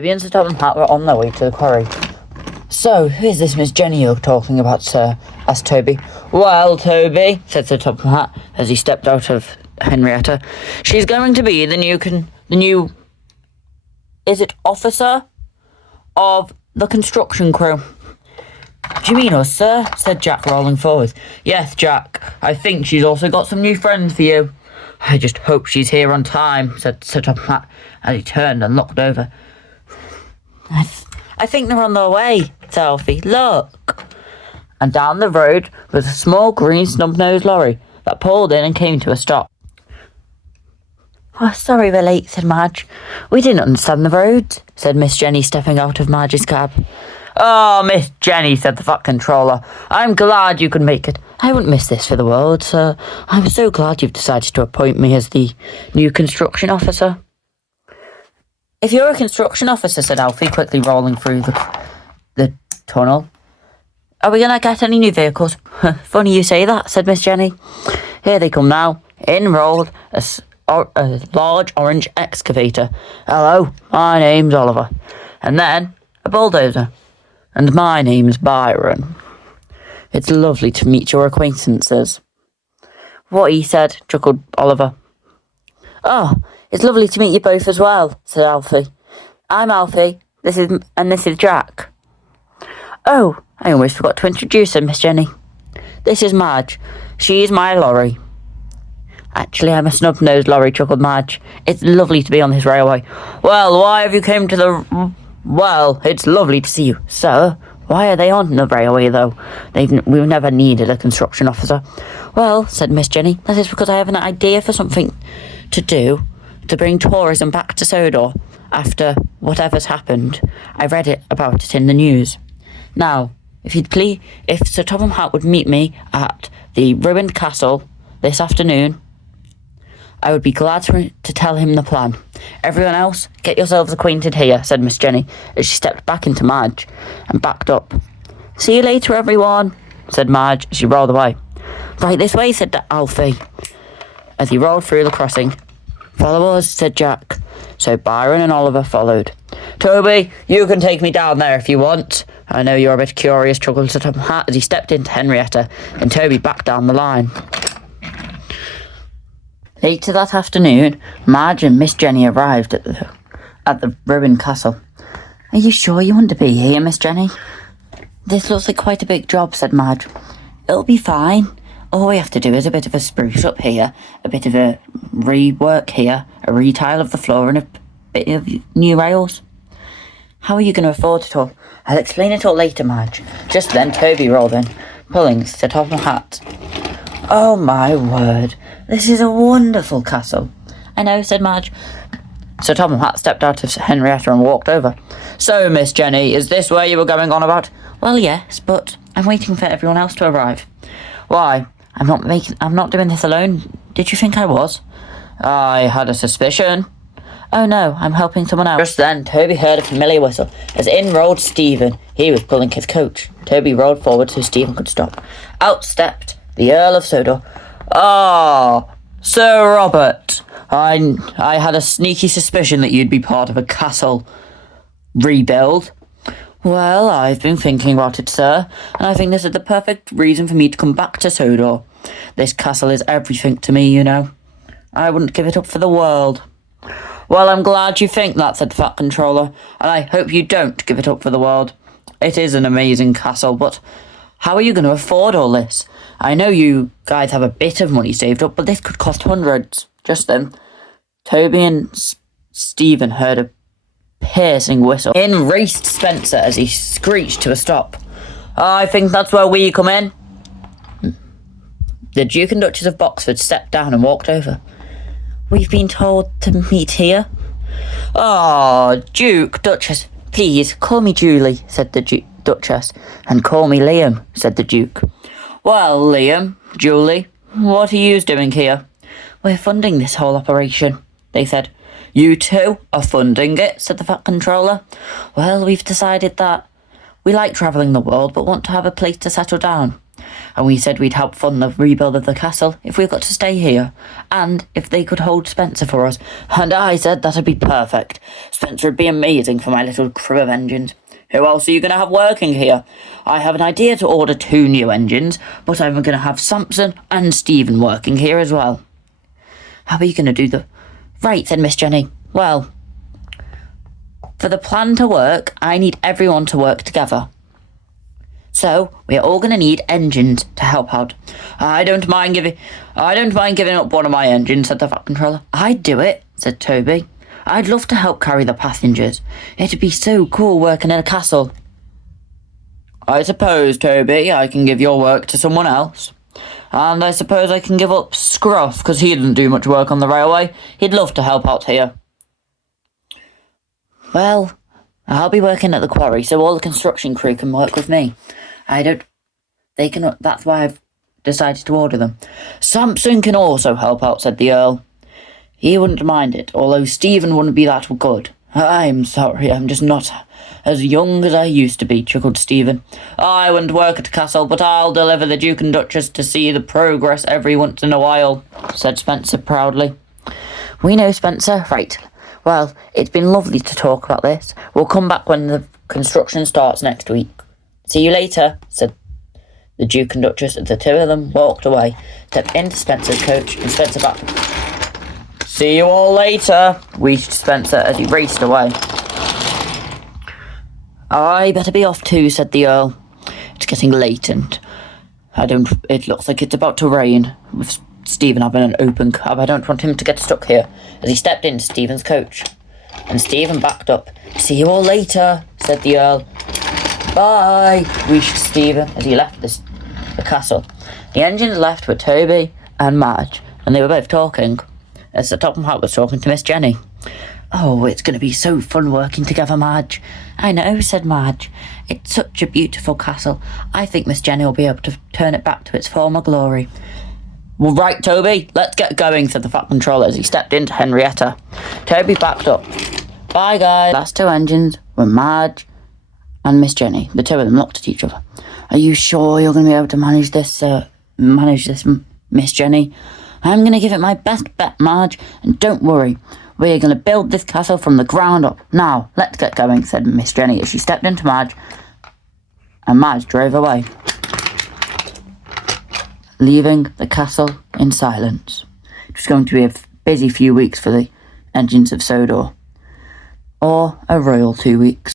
Toby and Sir Topham Hatt were on their way to the quarry. "So, who is this Miss Jenny you're talking about, sir?" asked Toby. "Well, Toby," said Sir Topham Hatt as he stepped out of Henrietta, "she's going to be the new, is it officer of the construction crew?" "Do you mean us, sir?" said Jack, rolling forward. "Yes, Jack. I think she's also got some new friends for you." "I just hope she's here on time," said Sir Topham Hatt as he turned and looked over. I think they're on their way," said Alfie. "Look." And down the road was a small green snub-nosed lorry that pulled in and came to a stop. "Oh, sorry we're late," said Madge. "We didn't understand the roads," said Miss Jenny, stepping out of Madge's cab. "Oh, Miss Jenny," said the fat controller, "I'm glad you could make it. I wouldn't miss this for the world, sir. I'm so glad you've decided to appoint me as the new construction officer." "If you're a construction officer," said Alfie, quickly rolling through the tunnel, "are we going to get any new vehicles?" "Funny you say that," said Miss Jenny. "Here they come now. In rolled a large orange excavator. 'Hello, my name's Oliver.' And then a bulldozer. 'And my name's Byron. It's lovely to meet your acquaintances.'" "What he said," chuckled Oliver. "Oh, it's lovely to meet you both as well," said Alfie. "I'm Alfie. This is Jack." "Oh, I almost forgot to introduce her, Miss Jenny. This is Madge. She's my lorry." "Actually, I'm a snub-nosed lorry," chuckled Madge. "It's lovely to be on this railway." "Well, why have you come to the... Well, it's lovely to see you, sir. Why are they on the railway, though? We've never needed a construction officer." "Well," said Miss Jenny, "that is because I have an idea for something to do to bring tourism back to Sodor after whatever's happened. I read about it in the news. Now, if Sir Topham Hatt would meet me at the ruined castle this afternoon, I would be glad to tell him the plan. Everyone else, get yourselves acquainted here," said Miss Jenny as she stepped back into Madge and backed up. "See you later, everyone," said Madge as she rolled away. "Right this way," said Alfie as he rolled through the crossing. "Follow us," said Jack. So Byron and Oliver followed. "Toby, you can take me down there if you want. I know you're a bit curious," chuckled Sir Topham Hatt as he stepped into Henrietta, and Toby backed down the line. Later that afternoon, Madge and Miss Jenny arrived at the ruined castle. "Are you sure you want to be here, Miss Jenny?" "This looks like quite a big job," said Madge. "It'll be fine. All we have to do is a bit of a spruce up here, a bit of a rework here, a retile of the floor, and a bit of new rails." "How are you going to afford it all?" "I'll explain it all later, Madge." Just then Toby rolled in, pulling Sir Topham Hatt. "Oh, my word. This is a wonderful castle." "I know," said Madge. Sir Topham Hatt stepped out of Henrietta and walked over. "So, Miss Jenny, is this where you were going on about?" "Well, yes, but I'm waiting for everyone else to arrive." "Why? I'm not doing this alone. Did you think I was?" "I had a suspicion." "Oh no, I'm helping someone else." Just then Toby heard a familiar whistle as in rolled Stephen. He was pulling his coach. Toby rolled forward so Stephen could stop. Out stepped the Earl of Sodor. "Ah, Sir Robert, I had a sneaky suspicion that you'd be part of a castle rebuild." "Well, I've been thinking about it, sir, and I think this is the perfect reason for me to come back to Sodor. This castle is everything to me, you know. I wouldn't give it up for the world." "Well, I'm glad you think that," said the fat controller, "and I hope you don't give it up for the world. It is an amazing castle, but how are you going to afford all this? I know you guys have a bit of money saved up, but this could cost hundreds." Just then, Toby and Stephen heard a piercing whistle. In raced Spencer as he screeched to a stop. "I think that's where we come in." The Duke and Duchess of Boxford stepped down and walked over. "We've been told to meet here." "Oh, Duke, Duchess, please call me Julie," said the Duchess. "And call me Liam," said the Duke. "Well, Liam, Julie, what are you doing here?" "We're funding this whole operation," they said. "You two are funding it," said the fat controller. "Well, we've decided that we like travelling the world but want to have a place to settle down. And we said we'd help fund the rebuild of the castle if we got to stay here, and if they could hold Spencer for us. And I said that'd be perfect. Spencer would be amazing for my little crew of engines. Who else are you going to have working here? I have an idea to order 2 new engines, but I'm going to have Samson and Stephen working here as well. How are you going to do the... Right, said Miss Jenny. Well, for the plan to work, I need everyone to work together. So, we're all going to need engines to help out. I don't mind giving up one of my engines, said the Fat Controller. I'd do it, said Toby. I'd love to help carry the passengers. It'd be so cool working in a castle. I suppose, Toby, I can give your work to someone else. And I suppose I can give up Scruff, because he didn't do much work on the railway. He'd love to help out here. Well, I'll be working at the quarry, so all the construction crew can work with me. That's why I've decided to order them. Samson can also help out, said the Earl. He wouldn't mind it, although Stephen wouldn't be that good. I'm sorry, I'm just not as young as I used to be, chuckled Stephen. I wouldn't work at a castle, but I'll deliver the Duke and Duchess to see the progress every once in a while, said Spencer proudly. We know, Spencer. Right. Well, it's been lovely to talk about this. We'll come back when the construction starts next week. See you later, said the Duke and Duchess, and the two of them walked away, stepped into Spencer's coach, and Spencer back. See you all later, wheezed Spencer as he raced away. I better be off too, said the Earl. It's getting late and it looks like it's about to rain. With Stephen having an open cab, I don't want him to get stuck here, as he stepped into Stephen's coach. And Stephen backed up. See you all later, said the Earl. Bye, wheezed Stephen as he left the castle. The engines left with Toby and Madge, and they were both talking, as the Topham Hatt was talking to Miss Jenny. Oh, it's going to be so fun working together, Madge. I know, said Madge. It's such a beautiful castle. I think Miss Jenny will be able to turn it back to its former glory. Well, right, Toby, let's get going, said the Fat Controller as he stepped into Henrietta. Toby backed up. Bye, guys. Last 2 engines were Madge and Miss Jenny. The two of them looked at each other. Are you sure you're going to be able to manage this, Miss Jenny? I'm going to give it my best bet, Madge, and don't worry. We're going to build this castle from the ground up. Now, let's get going, said Miss Jenny as she stepped into Madge, and Madge drove away, leaving the castle in silence. It was going to be a busy few weeks for the engines of Sodor, or a royal 2 weeks.